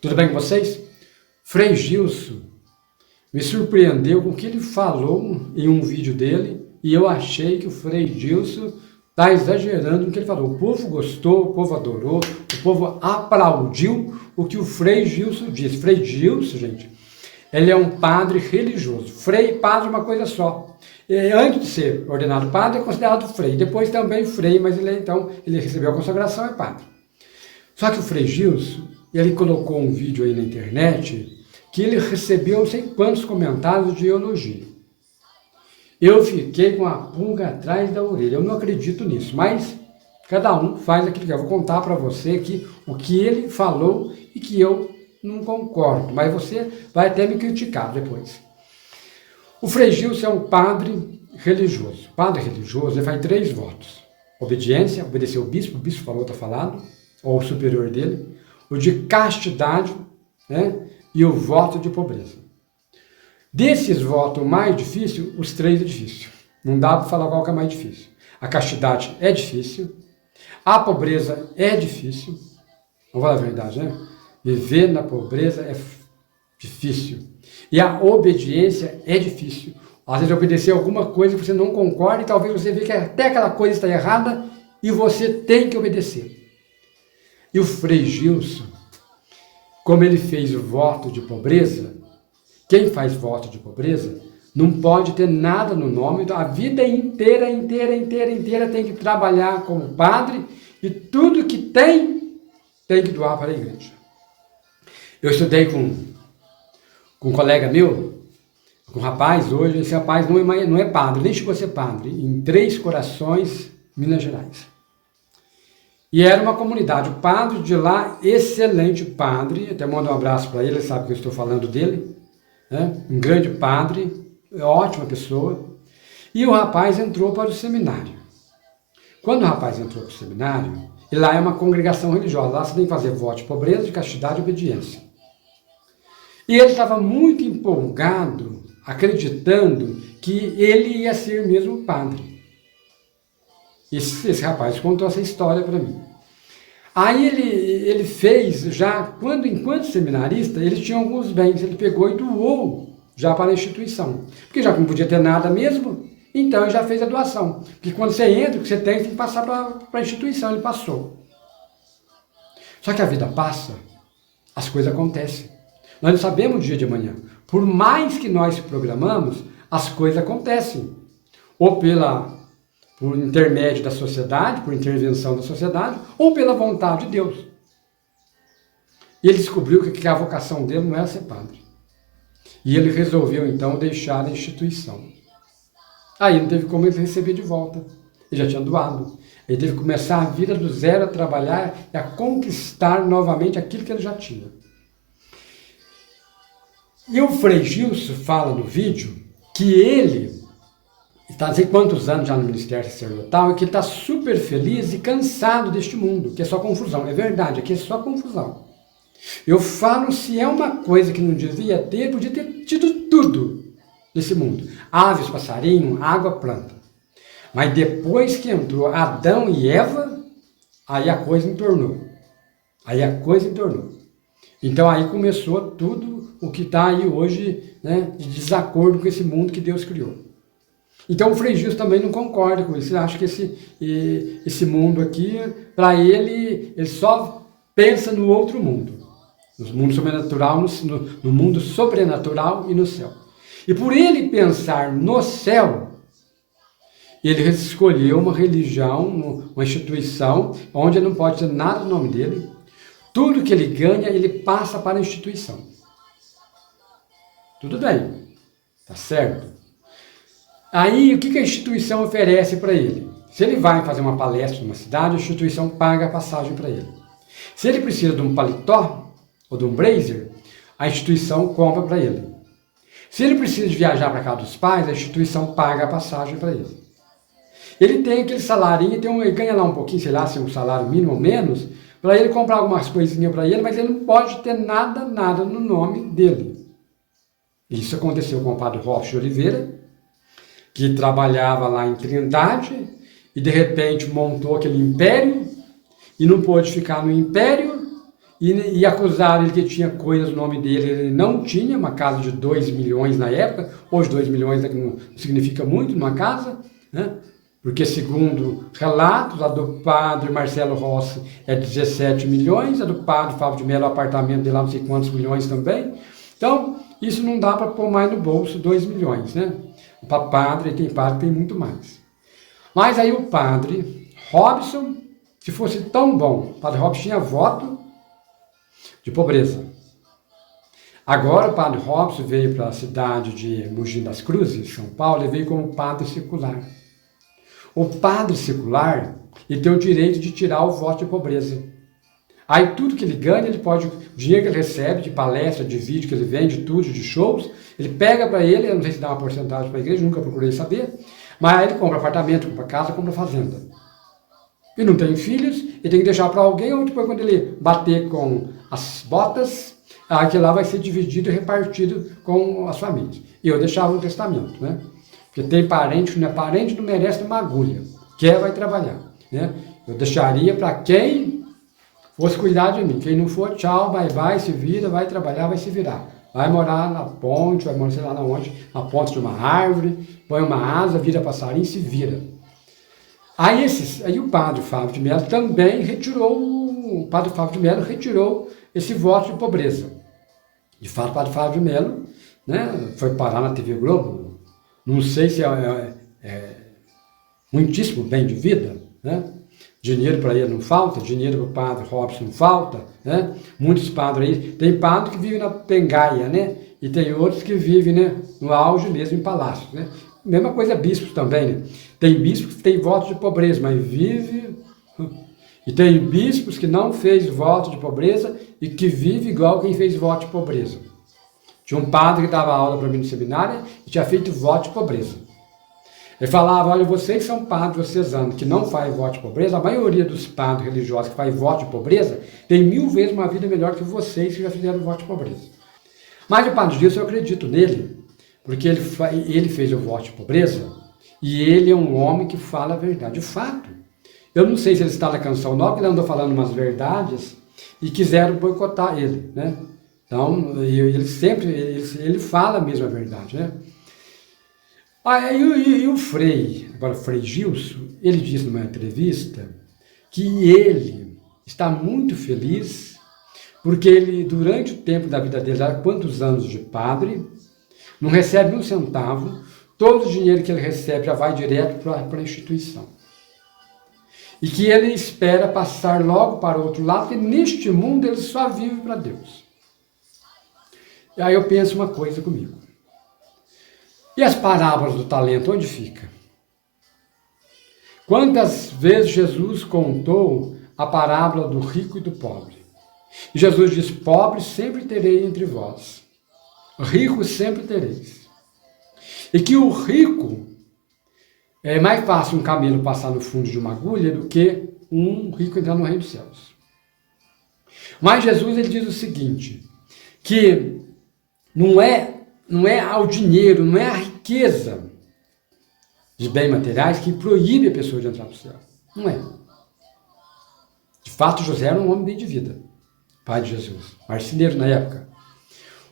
Tudo bem com vocês? Frei Gilson me surpreendeu com o que ele falou em um vídeo dele e eu achei que o Frei Gilson está exagerando no que ele falou. O povo gostou, o povo adorou, o povo aplaudiu o que o Frei Gilson disse. Frei Gilson, gente, ele é um padre religioso. Frei e padre é uma coisa só. Antes de ser ordenado padre, é considerado frei. Depois também frei, mas ele recebeu a consagração, é padre. Só que o Frei Gilson, ele colocou um vídeo aí na internet que ele recebeu não sei quantos comentários de elogio. Eu fiquei com a pulga atrás da orelha. Eu não acredito nisso, mas cada um faz aquilo que eu vou contar para você aqui o que ele falou e que eu não concordo, mas você vai até me criticar depois. O Frei Gilson é um padre religioso. Padre religioso, ele faz 3 votos. Obediência, obedecer o bispo falou, está falado, ou o superior dele. O de castidade, né? E o voto de pobreza. Desses votos mais difíceis, os 3 é difícil. Não dá para falar qual que é mais difícil. A castidade é difícil, a pobreza é difícil, vamos falar a verdade, né? Viver na pobreza é difícil. E a obediência é difícil. Às vezes obedecer alguma coisa que você não concorda e talvez você veja que até aquela coisa está errada e você tem que obedecer. E o Frei Gilson, como ele fez o voto de pobreza, quem faz voto de pobreza não pode ter nada no nome, a vida inteira tem que trabalhar como padre e tudo que tem que doar para a igreja. Eu estudei com um colega meu, com um rapaz hoje, esse rapaz não é padre, nem chegou a ser padre, em Três Corações, Minas Gerais. E era uma comunidade, o padre de lá, excelente padre, até mando um abraço para ele sabe que eu estou falando dele, né? Um grande padre, ótima pessoa. E o rapaz entrou para o seminário. Quando o rapaz entrou para o seminário, e lá é uma congregação religiosa, lá você tem que fazer voto de pobreza, de castidade e obediência. E ele estava muito empolgado, acreditando que ele ia ser mesmo padre. Esse rapaz contou essa história para mim. Aí ele fez, já, enquanto seminarista, ele tinha alguns bens, ele pegou e doou já para a instituição. Porque já que não podia ter nada mesmo, então ele já fez a doação. Porque quando você entra, o que você tem que passar para a instituição, ele passou. Só que a vida passa, as coisas acontecem. Nós não sabemos o dia de amanhã. Por mais que nós se programamos, as coisas acontecem. Ou por intermédio da sociedade, por intervenção da sociedade, ou pela vontade de Deus. E ele descobriu que a vocação dele não era ser padre. E ele resolveu, então, deixar a instituição. Aí não teve como ele receber de volta. Ele já tinha doado. Ele teve que começar a vida do zero, a trabalhar e a conquistar novamente aquilo que ele já tinha. E o Frei Gilson fala no vídeo que ele está não sei quantos anos já no ministério sacerdotal e que ele está super feliz e cansado deste mundo, que é só confusão. É verdade, aqui é só confusão. Eu falo, se é uma coisa que não devia ter, podia ter tido tudo nesse mundo. Aves, passarinho, água, planta. Mas depois que entrou Adão e Eva, aí a coisa entornou. Então aí começou tudo o que está aí hoje, né, de desacordo com esse mundo que Deus criou. Então o Frei Gilson também não concorda com isso. Ele acha que esse mundo aqui, para ele só pensa no outro mundo. No mundo sobrenatural, no mundo sobrenatural e no céu. E por ele pensar no céu, ele escolheu uma religião, uma instituição, onde não pode ter nada no nome dele. Tudo que ele ganha, ele passa para a instituição. Tudo bem, tá certo? Aí, o que a instituição oferece para ele? Se ele vai fazer uma palestra numa cidade, a instituição paga a passagem para ele. Se ele precisa de um paletó ou de um blazer, a instituição compra para ele. Se ele precisa de viajar para casa dos pais, a instituição paga a passagem para ele. Ele tem aquele salarinho, ele ganha lá um pouquinho, sei lá, se é um salário mínimo ou menos, para ele comprar algumas coisinhas para ele, mas ele não pode ter nada no nome dele. Isso aconteceu com o padre Robson de Oliveira, que trabalhava lá em Trindade e de repente montou aquele império e não pôde ficar no império e acusaram ele que tinha coisas no nome dele, ele não tinha, uma casa de 2 milhões na época, hoje 2 milhões não significa muito numa casa, né? Porque segundo relatos, a do padre Marcelo Rossi é 17 milhões, a do padre Fábio de Mello, o apartamento de lá não sei quantos milhões também. Então, isso não dá para pôr mais no bolso 2 milhões, né? Para padre, tem padre que tem muito mais. Mas aí o padre Robson, se fosse tão bom, o padre Robson tinha voto de pobreza. Agora o padre Robson veio para a cidade de Mogi das Cruzes, São Paulo, e veio como padre secular. O padre secular, ele tem o direito de tirar o voto de pobreza. Aí tudo que ele ganha, ele pode, o dinheiro que ele recebe de palestra, de vídeo que ele vende, tudo, de shows, ele pega para ele, eu não sei se dá uma porcentagem para a igreja, nunca procurei saber, mas aí ele compra apartamento, compra casa, compra fazenda. E não tem filhos, ele tem que deixar para alguém, ou depois quando ele bater com as botas, aquilo lá vai ser dividido e repartido com as famílias. E eu deixava um testamento, né? Porque tem parente que não é parente, não merece uma agulha. Quer, vai trabalhar, né? Eu deixaria para quem fosse cuidar de mim. Quem não for, tchau, bye bye, se vira, vai trabalhar, vai se virar. Vai morar na ponte, vai morar sei lá na onde, na ponta de uma árvore, põe uma asa, vira passarinho e se vira. Aí o padre Fábio de Mello também retirou, esse voto de pobreza. De fato, o padre Fábio de Mello, né, foi parar na TV Globo, não sei se é muitíssimo bem de vida, né? Dinheiro para ele não falta, dinheiro para o padre Robson não falta, né? Muitos padres aí, tem padre que vive na pengaia, né? E tem outros que vivem, né, no auge mesmo em palácios, né? Mesma coisa bispos também, né? Tem bispos que tem voto de pobreza, mas vive... E tem bispos que não fez voto de pobreza e que vive igual quem fez voto de pobreza. Tinha um padre que dava aula para mim no seminário e tinha feito voto de pobreza. Ele falava, olha, vocês são padres diocesanos que não fazem voto de pobreza, a maioria dos padres religiosos que fazem voto de pobreza tem 1000 vezes uma vida melhor que vocês que já fizeram voto de pobreza. Mas o padre Gilson, eu acredito nele, porque ele fez o voto de pobreza e ele é um homem que fala a verdade. De fato, eu não sei se ele está na canção nova, porque ele andou falando umas verdades e quiseram boicotar ele, né? Então, ele sempre, ele fala mesmo a verdade, né? E o Frei, agora o Frei Gilson, ele disse numa entrevista que ele está muito feliz porque ele, durante o tempo da vida dele, há quantos anos de padre, não recebe um centavo, todo o dinheiro que ele recebe já vai direto para a instituição. E que ele espera passar logo para o outro lado, porque neste mundo ele só vive para Deus. E aí eu penso uma coisa comigo. E as parábolas do talento, onde fica? Quantas vezes Jesus contou a parábola do rico e do pobre? E Jesus diz, pobre sempre terei entre vós, rico sempre tereis. E que o rico, é mais fácil um camelo passar no fundo de uma agulha do que um rico entrar no reino dos céus. Mas Jesus ele diz o seguinte, que não é ao dinheiro, não é a riqueza de bens materiais que proíbe a pessoa de entrar para o céu. Não é. De fato, José era um homem bem de vida, pai de Jesus, marceneiro na época.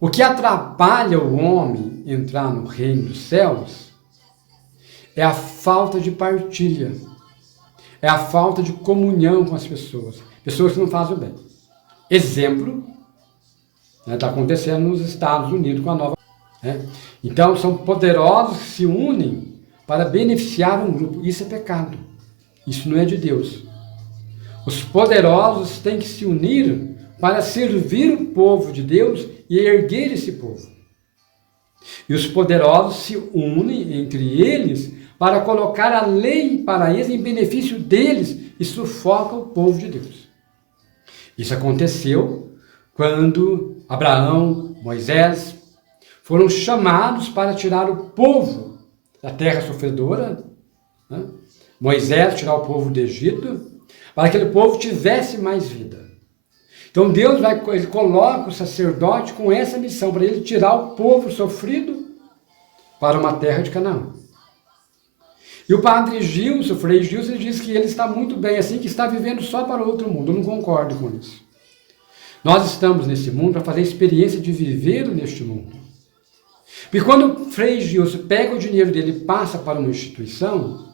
O que atrapalha o homem entrar no reino dos céus é a falta de partilha, é a falta de comunhão com as pessoas que não fazem o bem. Exemplo, está acontecendo nos Estados Unidos com a nova... Então, são poderosos que se unem para beneficiar um grupo. Isso é pecado. Isso não é de Deus. Os poderosos têm que se unir para servir o povo de Deus e erguer esse povo. E os poderosos se unem entre eles para colocar a lei para eles em benefício deles e sufoca o povo de Deus. Isso aconteceu quando Abraão, Moisés foram chamados para tirar o povo da terra sofredora, né? Moisés tirar o povo do Egito, para que aquele povo tivesse mais vida. Então Deus ele coloca o sacerdote com essa missão, para ele tirar o povo sofrido para uma terra de Canaã. E o padre Gilson, o Frei Gilson, ele diz que ele está muito bem assim, que está vivendo só para outro mundo. Eu não concordo com isso. Nós estamos nesse mundo para fazer a experiência de viver neste mundo. Porque quando o Frei Gilson pega o dinheiro dele e passa para uma instituição,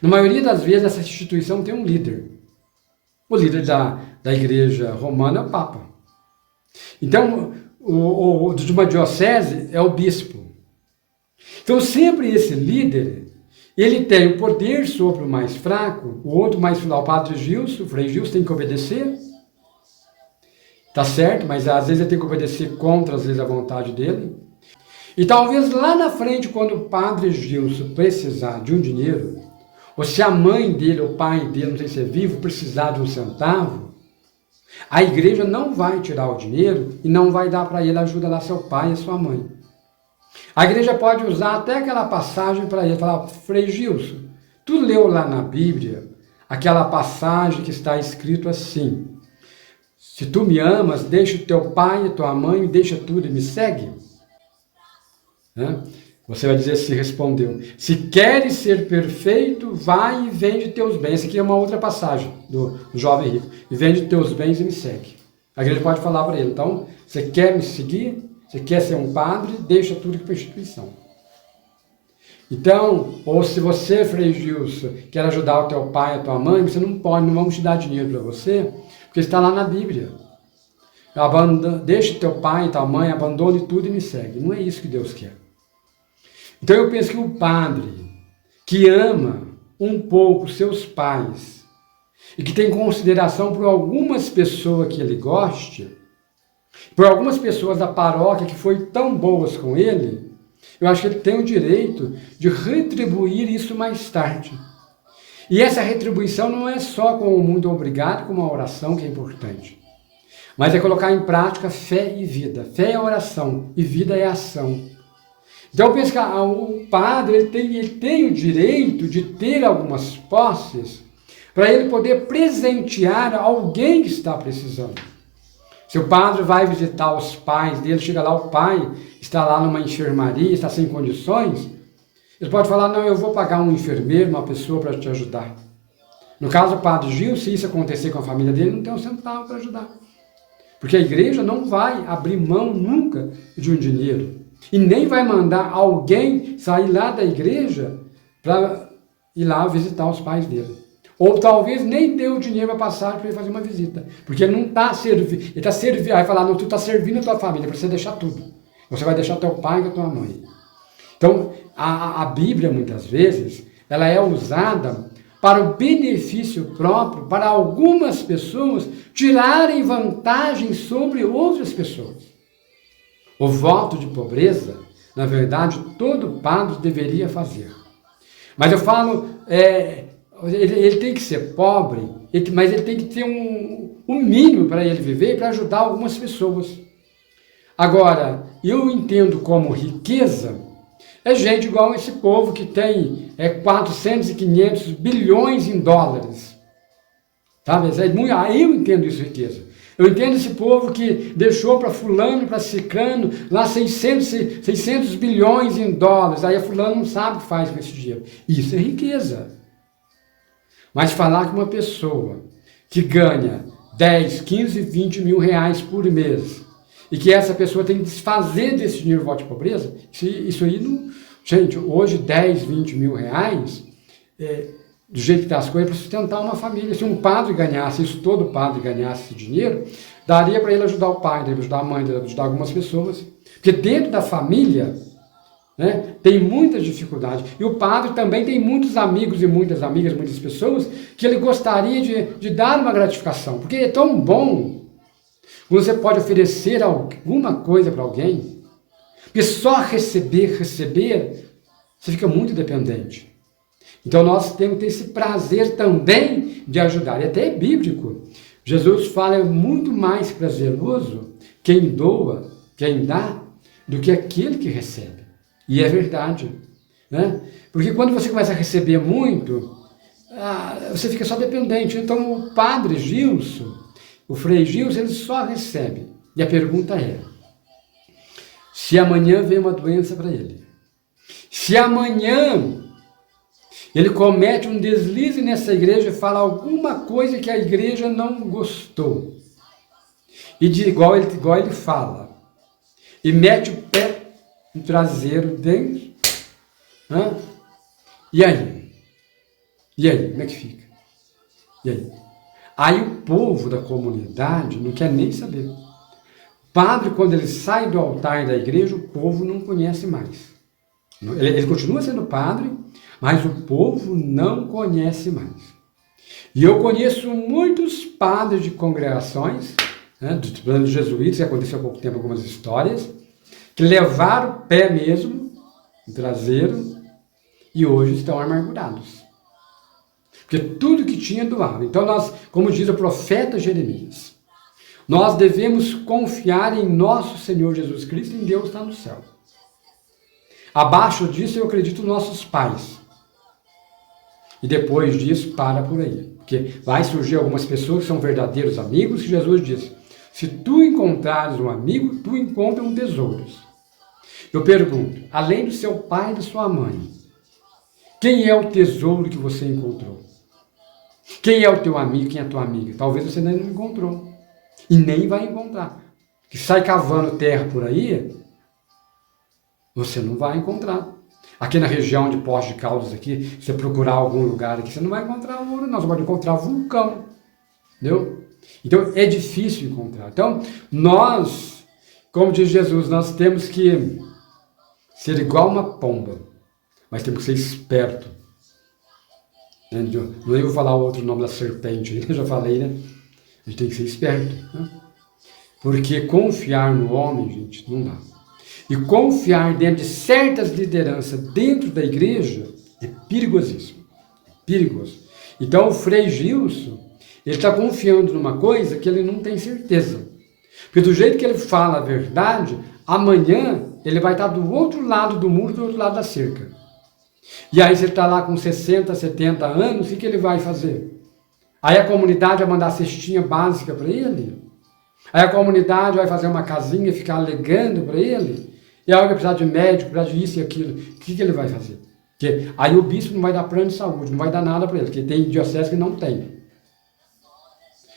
na maioria das vezes essa instituição tem um líder. O líder da igreja romana é o Papa. Então, de uma diocese é o bispo. Então, sempre esse líder, ele tem o poder sobre o mais fraco, o outro mais fraco, o padre Gilson, o Frei Gilson tem que obedecer. Tá certo, mas às vezes ele tem que obedecer contra, às vezes, a vontade dele. E talvez lá na frente, quando o padre Gilson precisar de um dinheiro, ou se a mãe dele, o pai dele, não sei se é vivo, precisar de um centavo, a igreja não vai tirar o dinheiro e não vai dar para ele ajuda lá seu pai e sua mãe. A igreja pode usar até aquela passagem para ele, falar, Frei Gilson, tu leu lá na Bíblia aquela passagem que está escrito assim, se tu me amas, deixa o teu pai e tua mãe, deixa tudo e me segue. Né? Você vai dizer se respondeu. Se queres ser perfeito, vai e vende teus bens. Essa aqui é uma outra passagem do jovem rico. E vende teus bens e me segue. A igreja pode falar para ele. Então, você quer me seguir? Você quer ser um padre? Deixa tudo aqui para a instituição. Então, ou se você, Frei Gilson, quer ajudar o teu pai e a tua mãe, você não pode, não vamos te dar dinheiro para você, porque está lá na Bíblia. Deixe teu pai e tua mãe, abandone tudo e me segue. Não é isso que Deus quer. Então eu penso que o padre que ama um pouco seus pais e que tem consideração por algumas pessoas que ele goste, por algumas pessoas da paróquia que foi tão boas com ele, eu acho que ele tem o direito de retribuir isso mais tarde. E essa retribuição não é só com o muito obrigado, com uma oração que é importante, mas é colocar em prática fé e vida. Fé é oração e vida é ação. Então eu penso que o padre ele tem o direito de ter algumas posses para ele poder presentear alguém que está precisando. Se o padre vai visitar os pais dele, chega lá, o pai está lá numa enfermaria, está sem condições, ele pode falar, não, eu vou pagar um enfermeiro, uma pessoa para te ajudar. No caso do padre Gil, se isso acontecer com a família dele, não tem um centavo para ajudar. Porque a igreja não vai abrir mão nunca de um dinheiro. E nem vai mandar alguém sair lá da igreja para ir lá visitar os pais dele. Ou talvez nem dê o dinheiro para passar para ele fazer uma visita. Porque ele não está servindo. Ele está servindo. Vai falar, não, tu está servindo a tua família, para você deixar tudo. Você vai deixar teu pai e a tua mãe. Então, a Bíblia, muitas vezes, ela é usada para o benefício próprio, para algumas pessoas tirarem vantagem sobre outras pessoas. O voto de pobreza, na verdade, todo padre deveria fazer. Mas eu falo, ele tem que ser pobre, mas ele tem que ter um mínimo para ele viver e para ajudar algumas pessoas. Agora, eu entendo como riqueza, é gente igual esse povo que tem 400 e 500 bilhões em dólares. Sabe? Aí eu entendo isso, riqueza. Eu entendo esse povo que deixou para fulano, para ciclano, lá 600 bilhões em dólares. Aí a fulano não sabe o que faz com esse dinheiro. Isso é riqueza. Mas falar que uma pessoa que ganha 10, 15, 20 mil reais por mês e que essa pessoa tem que desfazer desse dinheiro voto de pobreza, isso aí não... Gente, hoje 10, 20 mil reais... do jeito que está as coisas, para sustentar uma família. Se um padre ganhasse isso, todo padre ganhasse esse dinheiro, daria para ele ajudar o pai, ajudar a mãe, ajudar algumas pessoas. Porque dentro da família, né, tem muitas dificuldades. E o padre também tem muitos amigos e muitas amigas, muitas pessoas, que ele gostaria de dar uma gratificação. Porque é tão bom quando você pode oferecer alguma coisa para alguém, porque só receber, você fica muito dependente. Então nós temos que ter esse prazer também de ajudar. E até é bíblico. Jesus fala, é muito mais prazeroso quem doa, quem dá, do que aquele que recebe. E é verdade. Né? Porque quando você começa a receber muito, você fica só dependente. Então o padre Gilson, o Frei Gilson, ele só recebe. E a pergunta é, se amanhã vem uma doença para ele, se amanhã ele comete um deslize nessa igreja e fala alguma coisa que a igreja não gostou. e de igual ele fala, e mete o pé no traseiro dentro, né? E aí? E aí, como é que fica? E aí? Aí o povo da comunidade não quer nem saber. O padre, quando ele sai do altar da igreja, o povo não conhece mais. Ele continua sendo padre, mas o povo não conhece mais. E eu conheço muitos padres de congregações, né, dos planos jesuítas, que aconteceu há pouco tempo algumas histórias, que levaram o pé mesmo, o traseiro, e hoje estão amargurados. Porque tudo que tinha doaram. Então nós, como diz o profeta Jeremias, nós devemos confiar em nosso Senhor Jesus Cristo, em Deus está no céu. Abaixo disso eu acredito nos nossos pais. E depois disso, para por aí. Porque vai surgir algumas pessoas que são verdadeiros amigos, que Jesus diz, se tu encontrares um amigo, tu encontras um tesouro. Eu pergunto, além do seu pai e da sua mãe, quem é o tesouro que você encontrou? Quem é o teu amigo, quem é a tua amiga? Talvez você ainda não encontrou. E nem vai encontrar. Que sai cavando terra por aí, você não vai encontrar. Aqui na região de Poços de Caldas, aqui, você procurar algum lugar aqui, você não vai encontrar ouro, não. Você pode encontrar vulcão. Entendeu? Então, é difícil encontrar. Então, nós, como diz Jesus, nós temos que ser igual uma pomba, mas temos que ser esperto. Não vou falar o outro nome da serpente, eu já falei, né? A gente tem que ser esperto. Né? Porque confiar no homem, gente, não dá. E confiar dentro de certas lideranças dentro da igreja é perigosíssimo. Perigoso. Então o Frei Gilson, ele está confiando numa coisa que ele não tem certeza. Porque do jeito que ele fala a verdade, amanhã ele vai estar do outro lado do muro, do outro lado da cerca. E aí você está lá com 60, 70 anos, o que ele vai fazer? Aí a comunidade vai mandar cestinha básica para ele? Aí a comunidade vai fazer uma casinha e ficar alegando para ele? E aí vai precisar de médico, precisar de isso e aquilo. O que ele vai fazer? Porque aí o bispo não vai dar plano de saúde, não vai dar nada para ele, porque tem diocese que não tem.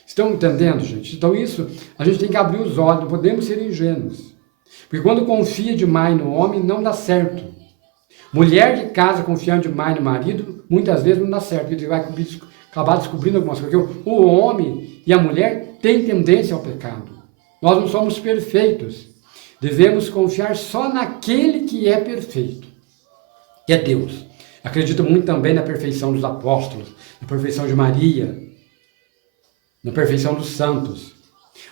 Estão entendendo, gente? Então isso, a gente tem que abrir os olhos, não podemos ser ingênuos. Porque quando confia demais no homem, não dá certo. Mulher de casa confiando demais no marido, muitas vezes não dá certo, porque ele vai acabar descobrindo algumas coisas. Porque o homem e a mulher têm tendência ao pecado. Nós não somos perfeitos. Devemos confiar só naquele que é perfeito, que é Deus. Acredito muito também na perfeição dos apóstolos, na perfeição de Maria, na perfeição dos santos.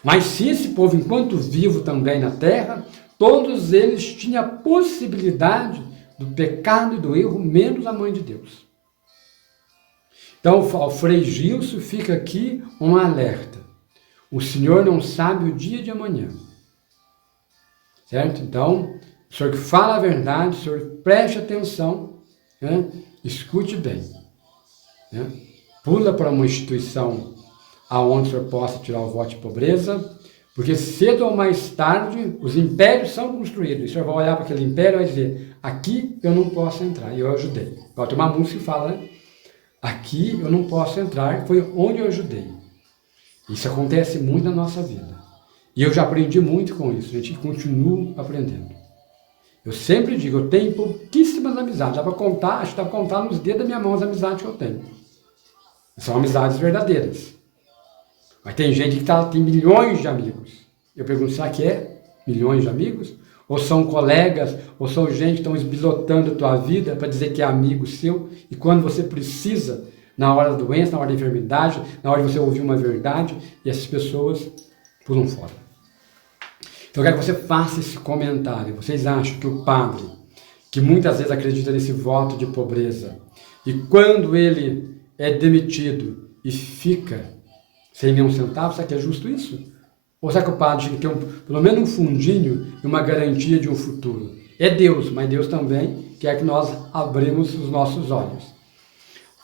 Mas se esse povo, enquanto vivo também na terra, todos eles tinham a possibilidade do pecado e do erro, menos a mãe de Deus. Então, ao Frei Gilson fica aqui um alerta. O Senhor não sabe o dia de amanhã. Certo? Então, o senhor que fala a verdade, o senhor preste atenção, né? Escute bem. Né? Pula para uma instituição aonde o senhor possa tirar o voto de pobreza, porque cedo ou mais tarde os impérios são construídos. O senhor vai olhar para aquele império e vai dizer, aqui eu não posso entrar, e eu ajudei. Tem uma música que fala, né? Aqui eu não posso entrar, foi onde eu ajudei. Isso acontece muito na nossa vida. E eu já aprendi muito com isso, gente, e continuo aprendendo. Eu sempre digo, eu tenho pouquíssimas amizades, dá para contar, acho que dá para contar nos dedos da minha mão as amizades que eu tenho. São amizades verdadeiras. Mas tem gente que tem milhões de amigos. Eu pergunto, será que é milhões de amigos? Ou são colegas, ou são gente que estão esbilotando a tua vida para dizer que é amigo seu, e quando você precisa, na hora da doença, na hora da enfermidade, na hora de você ouvir uma verdade, e essas pessoas pulam fora. Então eu quero que você faça esse comentário. Vocês acham que o padre, que muitas vezes acredita nesse voto de pobreza, e quando ele é demitido e fica sem nenhum centavo, será que é justo isso? Ou será que o padre tem pelo menos um fundinho e uma garantia de um futuro? É Deus, mas Deus também quer que nós abrimos os nossos olhos.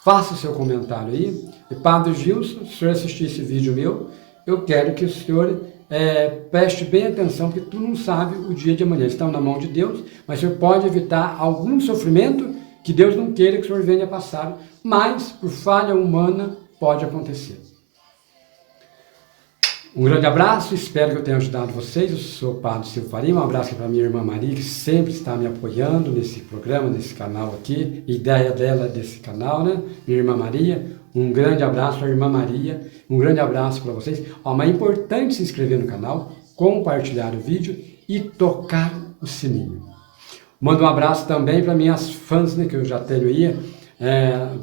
Faça o seu comentário aí. E Padre Gilson, se o senhor assistir esse vídeo meu, eu quero que o senhor preste bem atenção, porque tu não sabe o dia de amanhã. Estão na mão de Deus, mas o senhor pode evitar algum sofrimento que Deus não queira que o senhor venha passar, mas por falha humana pode acontecer. Um grande abraço, espero que eu tenha ajudado vocês. Eu sou o Padre Silvio Faria, um abraço para minha irmã Maria, que sempre está me apoiando nesse programa, nesse canal aqui. Ideia dela desse canal, né? Minha irmã Maria, um grande abraço para a irmã Maria, um grande abraço para vocês. Ó, mas é importante se inscrever no canal, compartilhar o vídeo e tocar o sininho. Mando um abraço também para minhas fãs, né, que eu já tenho aí.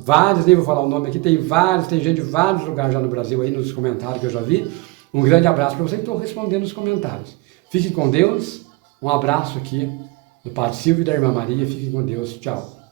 Vários, nem vou falar o nome aqui, tem gente de vários lugares já no Brasil aí nos comentários que eu já vi. Um grande abraço para vocês que estão respondendo nos comentários. Fiquem com Deus, um abraço aqui do Padre Silvio e da Irmã Maria, fiquem com Deus, tchau.